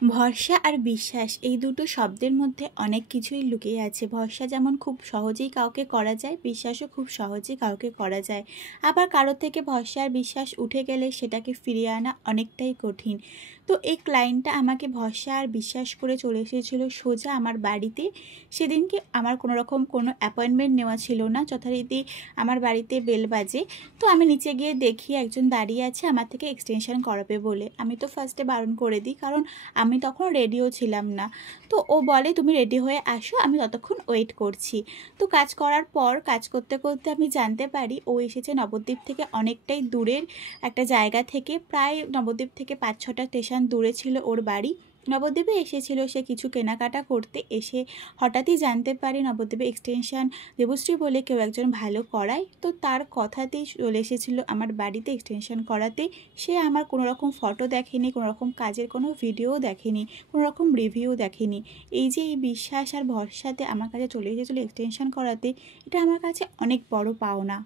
ভরসা আর বিশ্বাস এই দুটো শব্দের মধ্যে অনেক কিছুই লুকিয়ে আছে। ভরসা যেমন খুব সহজেই কাউকে করা যায়, বিশ্বাসও খুব সহজেই কাউকে করা যায়। আবার কারোর থেকে ভরসা আর বিশ্বাস উঠে গেলে সেটাকে ফিরিয়ে আনা অনেকটাই কঠিন। তো এই ক্লায়েন্টটা আমাকে ভরসা আর বিশ্বাস করে চলে এসেছিলো সোজা আমার বাড়িতে। সেদিনকে আমার কোনো অ্যাপয়েন্টমেন্ট নেওয়া ছিল না, যথারীতি আমার বাড়িতে বেল বাজে। তো আমি নিচে গিয়ে দেখি একজন দাঁড়িয়ে আছে আমার থেকে এক্সটেনশন করাবে বলে। আমি তো ফার্স্টে বারণ করে দিই, কারণ আমি তখন রেডিও ছিলাম না। তো ও বলে তুমি রেডি হয়ে আসো, আমি ততক্ষণ ওয়েট করছি। তো কাজ করার পর কাজ করতে করতে আমি জানতে পারি ও এসেছে নবদ্বীপ থেকে অনেকটাই দূরের একটা জায়গা থেকে। প্রায় নবদ্বীপ থেকে 5-6টা স্টেশন দূরে ছিল ওর বাড়ি। নবদ্বীপে এসেছিল সে কিছু কেনাকাটা করতে। এসে হঠাৎই জানতে পারি নবদ্বীপে এক্সটেনশন দেবশ্রী বলে কেউ একজন ভালো করায়। তো তার কথাতেই চলে এসেছিল আমার বাড়িতে এক্সটেনশন করাতে। সে আমার কোনো রকম ফটো দেখেনি, কোনো রকম কাজের কোনো ভিডিও দেখেনি, কোনো রকম রিভিউ দেখেনি। এই যে এই বিশ্বাস আর ভরসাতে আমার কাছে চলে এসেছিলো এক্সটেনশন করাতে, এটা আমার কাছে অনেক বড় পাওনা।